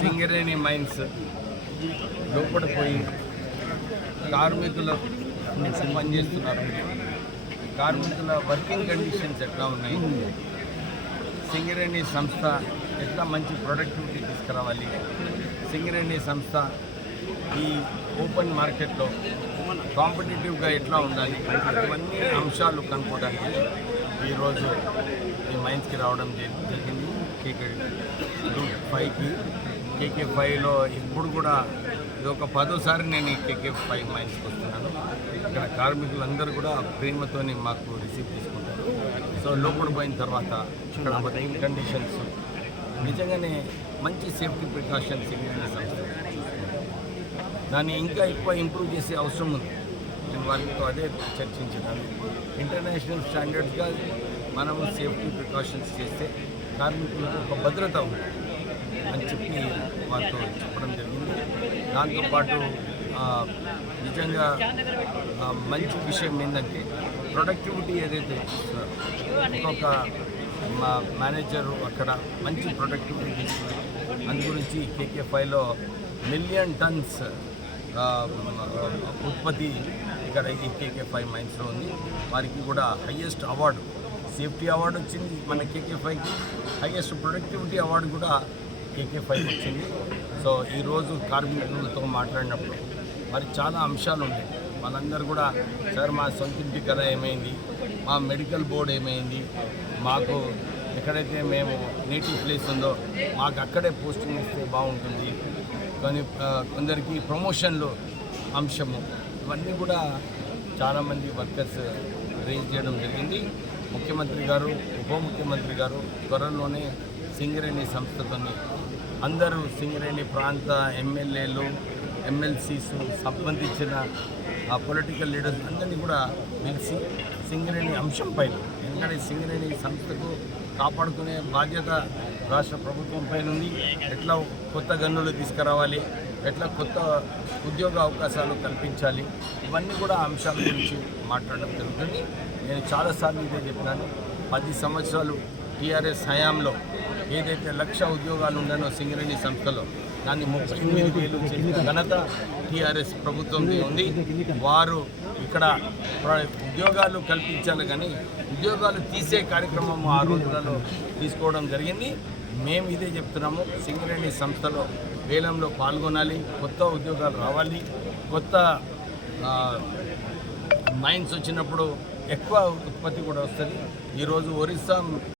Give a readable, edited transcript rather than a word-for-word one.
Singareni mines లోపల పోయి కార్మికులు పనిచేస్తున్నారు. కార్మికుల వర్కింగ్ కండిషన్స్ ఎట్లా ఉన్నాయి, సింగరేణి సంస్థ ఎట్లా మంచి ప్రొడక్టివిటీ తీసుకురావాలి, సింగరేణి సంస్థ ఈ ఓపెన్ మార్కెట్లో కాంపిటేటివ్గా ఎట్లా ఉండాలి, ఇవన్నీ అంశాలు కనుక్కోవడానికి ఈరోజు ఈ మైన్స్కి రావడం జరిగింది. KK5లో ఇప్పుడు కూడా ఇది ఒక 10సారి నేను ఈ KK5 మైన్స్కి వస్తున్నాను. ఇక్కడ కార్మికులందరూ కూడా ప్రేమతోని మాకు రిసీవ్ తీసుకుంటారు. సో లోపల పోయిన తర్వాత ఇక్కడ వర్కింగ్ కండిషన్స్ నిజంగానే మంచి సేఫ్టీ ప్రికాషన్స్ దాన్ని ఇంకా ఎక్కువ ఇంప్రూవ్ చేసే అవసరం ఉంది. నేను వారితో అదే చర్చించాను. ఇంటర్నేషనల్ స్టాండర్డ్స్గా మనము సేఫ్టీ ప్రికాషన్స్ చేస్తే కార్మికులకు ఒక భద్రత ఉంది అని చెప్పి వారితో చెప్పడం జరిగింది. దాంతోపాటు నిజంగా మంచి విషయం ఏంటంటే ప్రొడక్టివిటీ ఏదైతే ఇస్తున్నారో ఒక్కొక్క మేనేజరు అక్కడ మంచి ప్రొడక్టివిటీ తీసుకున్నారు. అందు గురించి KK5లో 1 మిలియన్ టన్స్ ఉత్పత్తి ఇక్కడ ఈ KK5 మైన్స్లో ఉంది. వారికి కూడా హయ్యెస్ట్ అవార్డు, సేఫ్టీ అవార్డు వచ్చింది మన KK5కి, హయ్యెస్ట్ ప్రొడక్టివిటీ అవార్డు కూడా KK5 వచ్చింది. సో ఈరోజు కార్మికులతో మాట్లాడినప్పుడు మరి చాలా అంశాలు ఉన్నాయి. వాళ్ళందరూ కూడా సార్ మా సొంతింటి కథ ఏమైంది, మా మెడికల్ బోర్డు ఏమైంది, మాకు ఎక్కడైతే మేము నేటివ్ ప్లేస్ ఉందో మాకు అక్కడే పోస్టింగ్ ఇస్తే బాగుంటుంది, కానీ కొందరికి ప్రమోషన్లు అంశము, ఇవన్నీ కూడా చాలామంది వర్కర్స్ రేజ్ చేయడం జరిగింది. ముఖ్యమంత్రి గారు, ఉప ముఖ్యమంత్రి గారు త్వరలోనే సింగరేణి సంస్థతోని అందరూ సింగరేణి ప్రాంత ఎమ్మెల్యేలు, MLCs సంబంధించిన పొలిటికల్ లీడర్స్ అందరినీ కూడా పిలిచి సింగరేణి అంశం పైన, ఎందుకంటే సింగరేణి సంస్థకు కాపాడుకునే బాధ్యత రాష్ట్ర ప్రభుత్వం పైన ఉంది. ఎట్లా కొత్త గన్నులు తీసుకురావాలి, ఎట్లా కొత్త ఉద్యోగ అవకాశాలు కల్పించాలి, ఇవన్నీ కూడా అంశాల గురించి మాట్లాడడం జరుగుతుంది. నేను చాలాసార్లు ఇదే చెప్పినాను. 10 సంవత్సరాలు TRS హయాంలో ఏదైతే 1,00,000 ఉద్యోగాలు ఉండనో సింగరేణి సంస్థలో దాన్ని 38,000 చేసిన ఘనత TRS ప్రభుత్వంది ఉంది. వారు ఇక్కడ ఉద్యోగాలు కల్పించాలి, కానీ ఉద్యోగాలు తీసే కార్యక్రమం ఆ రోజులలో తీసుకోవడం జరిగింది. మేము ఇదే చెప్తున్నాము, సింగరేణి సంస్థలో వేలంలో పాల్గొనాలి, కొత్త ఉద్యోగాలు రావాలి, కొత్త మైన్స్ వచ్చినప్పుడు ఎక్కువ ఉత్పత్తి కూడా వస్తుంది. ఈరోజు ఒరిస్సా